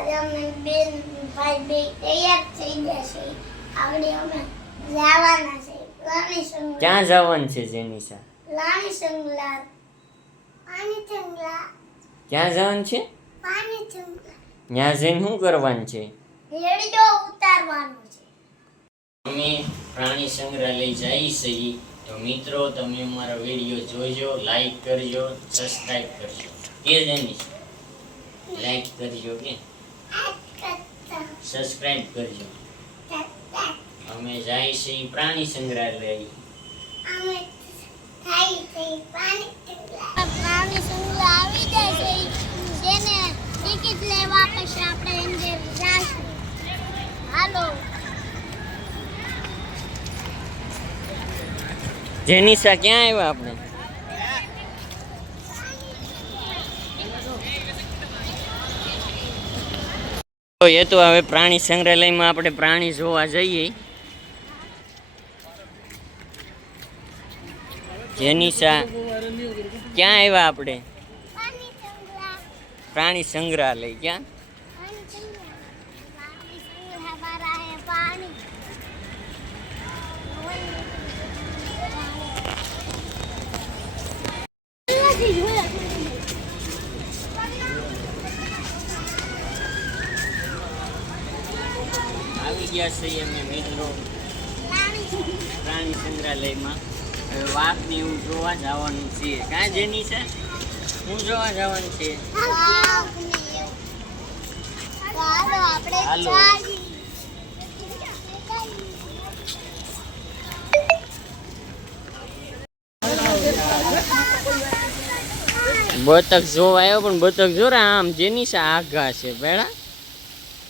આજે અમે બેન ભાઈ બે તૈયાર થઈ ગયા છે. આગળ અમે જવાના છે રાણી સંગલા. ક્યાં જવાનું છે જેનિશા? રાણી સંગલા. પાણી સંગલા. ક્યાં જવાનું છે? પાણી સંગલા. ત્યાં જઈને શું કરવાનું છે? રેડિયો ઉતારવાનું છે. અમે પ્રાણી સંગ્રહાલય જઈએ છીએ. તો મિત્રો તમે અમારા વિડીયો જોજો, લાઈક કરજો, સબસ્ક્રાઇબ કરજો. કે જેનિશા લાઈક કરજો કે સબસ્ક્રાઇબ કરજો. અમે જઈએ છીએ પ્રાણી સંગ્રહાલય. અમે થાય છે પાણી સંગલા. પ્રાણી સંગલા આવી જાય છે. જેને ટિકિટ લેવા પછી આપણે અંદર જાશું. હાલો. જેનિશા ક્યાં આવ્યા આપણે? તો એ તો હવે પ્રાણી સંગ્રહાલયમાં આપણે પ્રાણી જોવા જઈએ. જેનિશા ક્યાં આવ્યા આપણે? પ્રાણી સંગ્રહાલય. ક્યાં? આવી ગયા છીએ અમે મિત્રો પ્રાણી સંગ્રહાલયમાં. હવે વાઘ ને એવું જોવા જવાનું છે. કાં જેનિશા હું જોવા જવાનું છે? હાલો. બતક જોવા આવ્યો પણ બતક જોરા આમ જેનિશા આઘા છે પેલા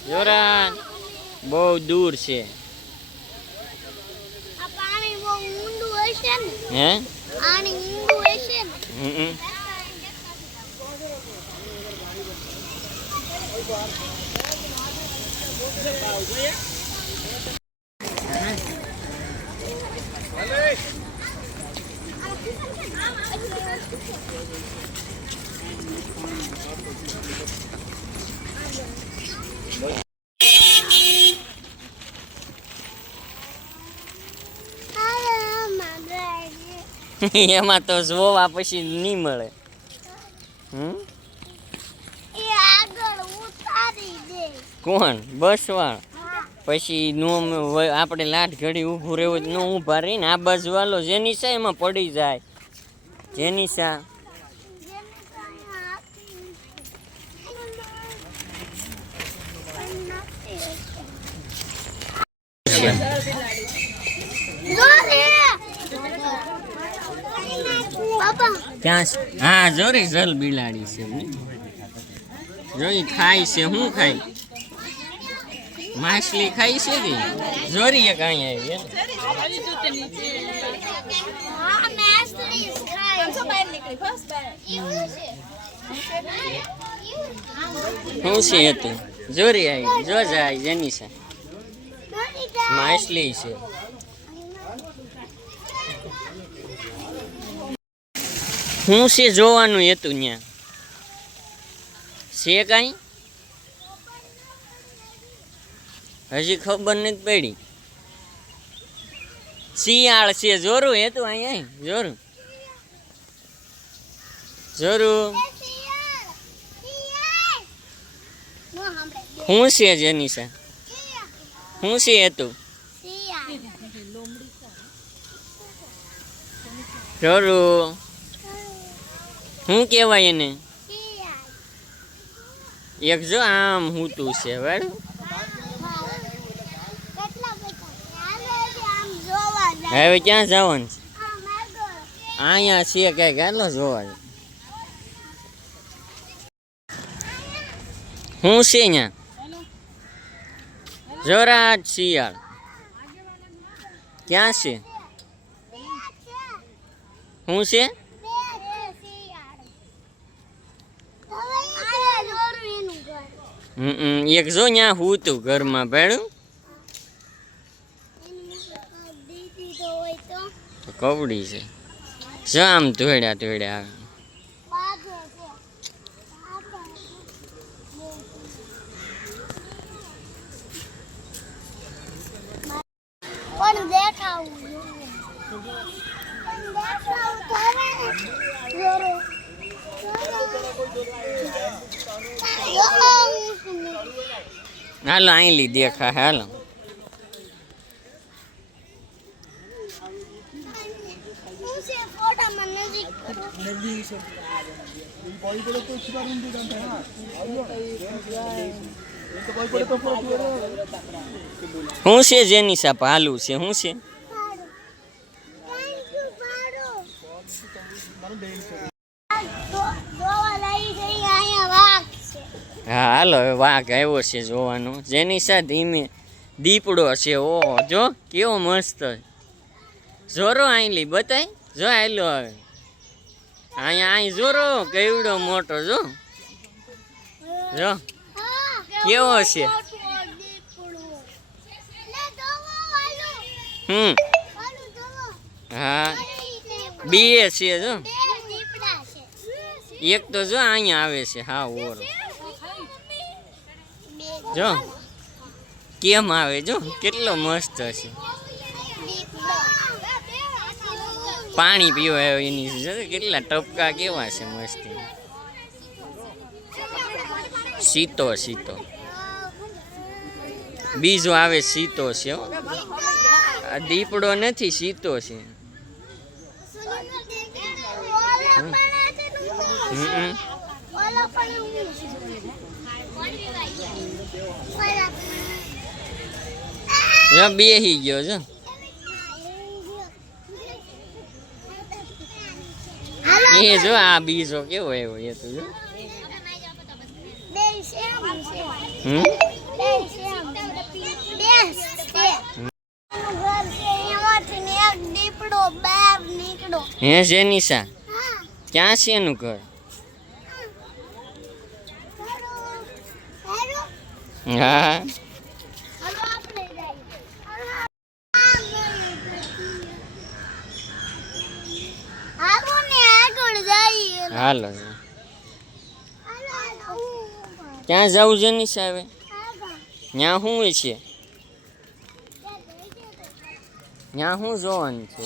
જોરા બહુ દૂર છે. હે એમાં તો જોવા પછી નહીં મળે. કોણ? બસ વાળા? પછી નો આપણે લાટ ઘડી ઊભું રહેવું ન ઊભા રહીને આ બાજુ વાલો જેનિશા એમાં પડી જાય. જેનિશા ક્યાં છે? હા જોરી જલ બિલાડી છે. જોઈ ખાય છે. શું ખાય? માછલી ખાય છે કે જોરી એક અહીં આવી શું છે હતું? જોરી આવી જો જાય જેનિશા માછલી છે. શું છે જોવાનું હતું ત્યાં? છે કાંઈ હજી ખબર નથી પડી. શિયાળ છે. જોરું હતું અહીંયા જોરું જોરું શું છે જેનિશા? શું છે હતું? જોરું શું કહેવાય એને? એક જો આમ હુતું છે બરાબર. હવે ક્યાં જવાનું છે? અહીંયા છે કઈક હાલો જોવા. શું છે અહીંયા? જોરા શિયાળ ક્યાં છે? શું છે? એક જો ત્યાં હુતું ઘરમાં ભેડું કવડી છે. જો આમ ધોળ્યા ધોળ્યા આવે. હાલો અહીં લી દેખા હાલો શું છે જેની સાપ હાલું છે શું છે હા હાલો હવે વાઘ આવ્યો છે જોવાનો જેની સાથે ધીમે દીપડો છે ઓ જો કેવો મસ્ત જોરો આઈલી બતાય જો આયલો હવે અહીંયા અહીં જોરો કેવડો મોટો જો જો કેવો છે હા બે છે જો એક તો જો અહીંયા આવે છે હા ઓરો જો કેમ આવે જો કેટલો મસ્ત છે પાણી પીવા આવ્યો એની જો કેટલા ટપકા કેવા છે મસ્તી સીતો સીતો બીજો આવે સીતો છે હો. આ દીપડો નથી સીતો છે જો બેહી ગયો જો એ જો આ બીજો કેવો આવ્યો એ તો જો હે જેનિશા ક્યાં છે એનું ઘર હા હાલો ક્યાં જવું જેનિશા હવે ત્યાં શું છે ત્યાં શું જોવાનું છે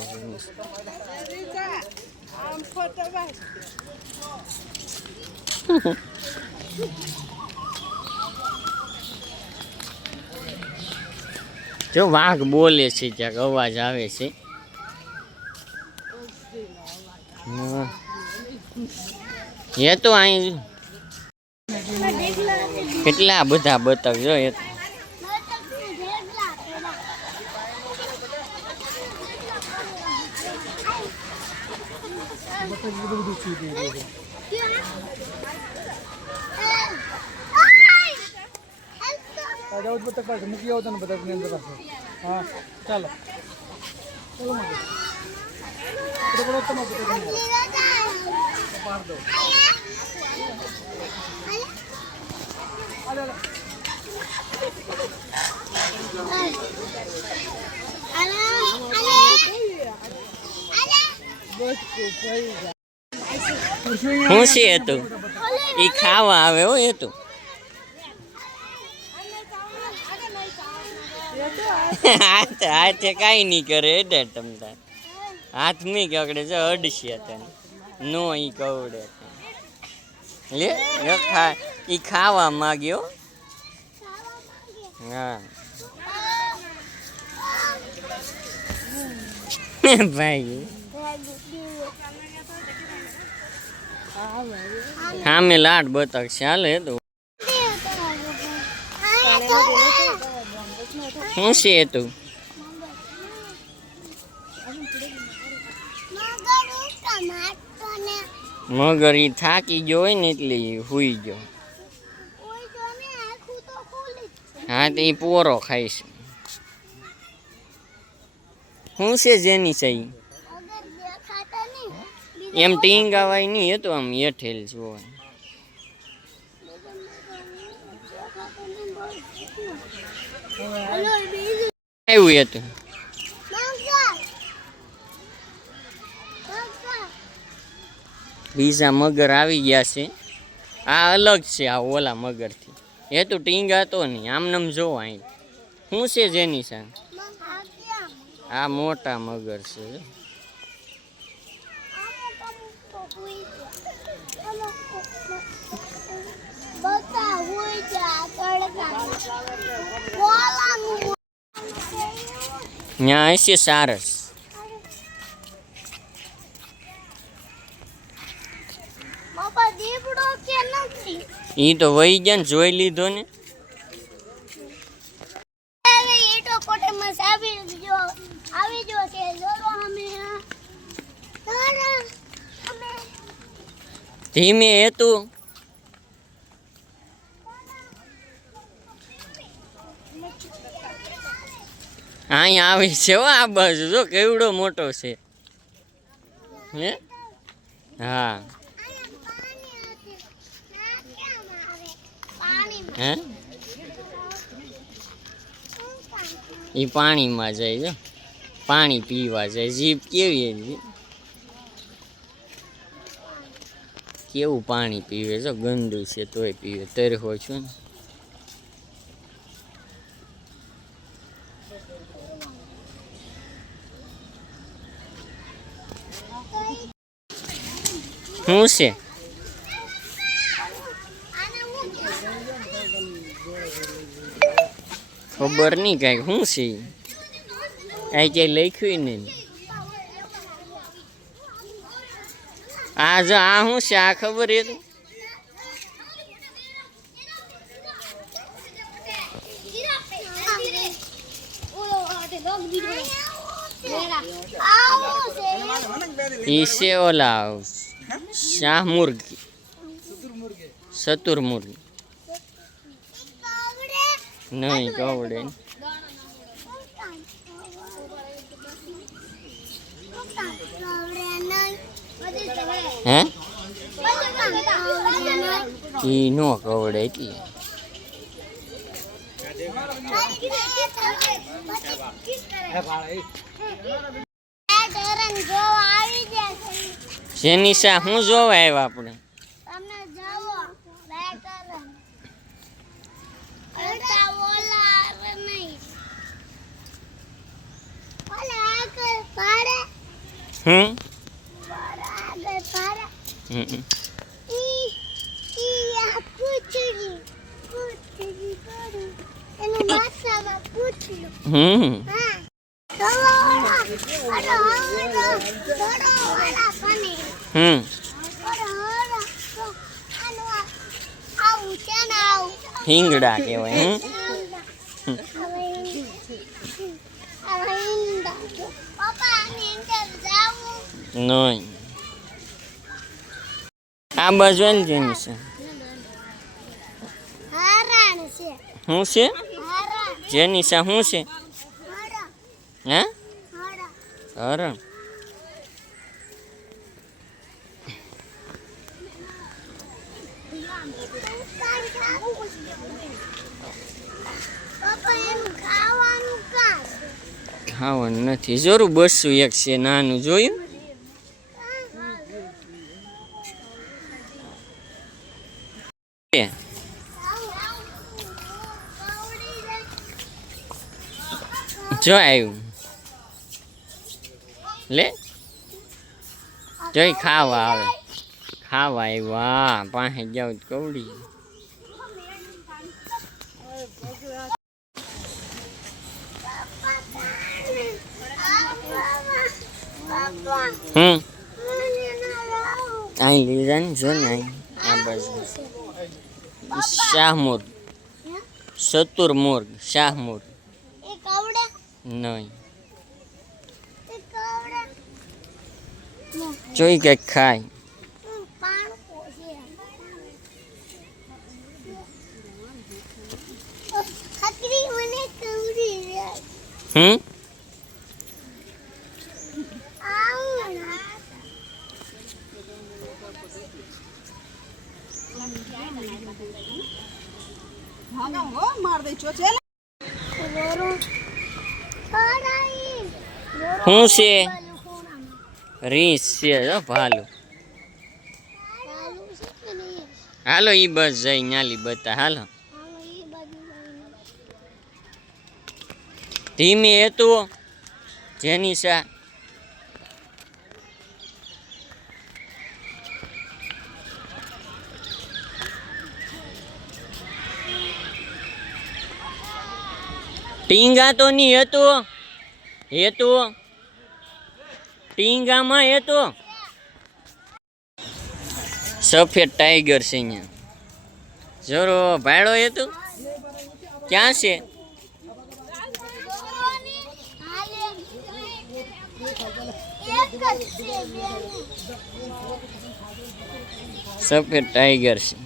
જો વાઘ બોલે છે ક્યાંક અવાજ આવે છે એ તો અહીં કેટલા બધા બતક જો એ बतख पास मुकी होता ना बतख ने अंदर पास हाँ चलो चलो बड़ो तुम बतख पार दो શું છે એ તો એ ખાવા આવે હો એ તો હાથે કાંઈ નહીં કરે એટલે તમતા હાથ નહીં કકડે જો અડશે તને નો ઈ કવડે લે ઈ ખાવા માગ્યો હા ભાઈ હા મેં લાડ બતક છે હાલે તો શું છે એ તું મગર ઈ થાકી ગયો હોય ને એટલે હુઈ ગયો હા તો ઈ પોરો ખાઈશ શું છે જેની સહી એમ ટીંગાવાય નહીં એ તો આમ હેઠેલ જોવાય આવ્યું એ તો બીજા મગર આવી ગયા છે આ અલગ છે આ ઓલા મગરથી એ તો ટીંગાતો નહીં આમ નામ જોવા અહીં શું છે જેની સામે આ મોટા મગર છે અમુક તો હોય છે. બધા હોય છે આ તડકામાં. બોલાનું ત્યાં હશે સારસ બાપા દીપડો કે નથી? ઈ તો વહી ગયા ને જોઈ લીધો ને અરે એ તો કોટેમાં આવી જો છે જોરો અમે ધીમે હતું અહીંયા આવી છે હો આ બાજુ જો કેવડો મોટો છે હે હા હે એ પાણીમાં જાય જો પાણી પીવા જાય જીભ કેવી એની કેવું પાણી પીવે જો ગંદુ છે તોય પીવે તરહો છું ને શું છે ખબર નહીં કાંઈક શું છે આ ક્યાંય લખ્યું નહીં આ જો આ શું છે આ ખબર એ ઈ છે ઓલા શાહમુર્ગ શતુરમુર્ગ નહીં કવડે હે ઈ નો કવડે એટલે જેનિશા હું જોવા આવ્યા આપણે તમને જાવો બેટરન અડતા ઓલા આવે નહીં ઓલા આગળ પાડે આગળ પાડે ઈ આ પૂછડી કરું એનું ભાષામાં પૂછલું હા હિંગડા કહેવાય નહીં આ બાજુ ને જેની છે શું છે જેની છે શું છે હે હરણ ખાવાનું નથી જરૂર બસું એક છે નાનું જોયું જો આવ્યું લે જોઈ ખાવા આવે ખાવા આવ્યા પાસે જાવ કવડી અહીં લીધા ને જો ને આ બાજુ શાહમુર્ગ શતુરમુર્ગ શાહમુર્ગ નહીં જોઈ કઈક ખાય શું છે રીંછ છે ભાલું હાલો ઈ બસ જઈ નાલી બતા હાલો ધીમે હતું જેનિશા ટીંગા તો નહીં હતું ટીંગામાં હતું સફેદ ટાઈગર છે અહીંયા જોરો ભાડો હતું ક્યાં છે સફેદ ટાઈગર છે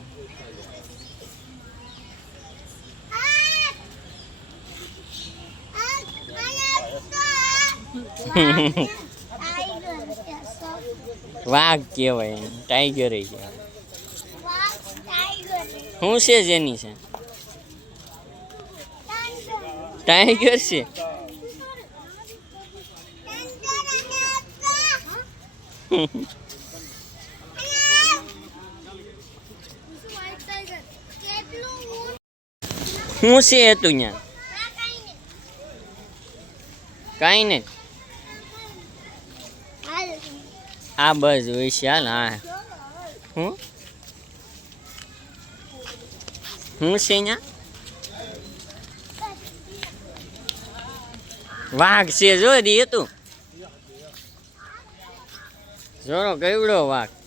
વાઘ કહેવાય એને, ટાઈગર કહેવાય. શું છે જેની છે ટાઈગર છે શું છે તું ત્યાં કાંઈ નહીં આ બસ હોય છે હાલ હા શું છે અહીંયા વાઘ છે જો દી તું જોરો કેવડો વાઘ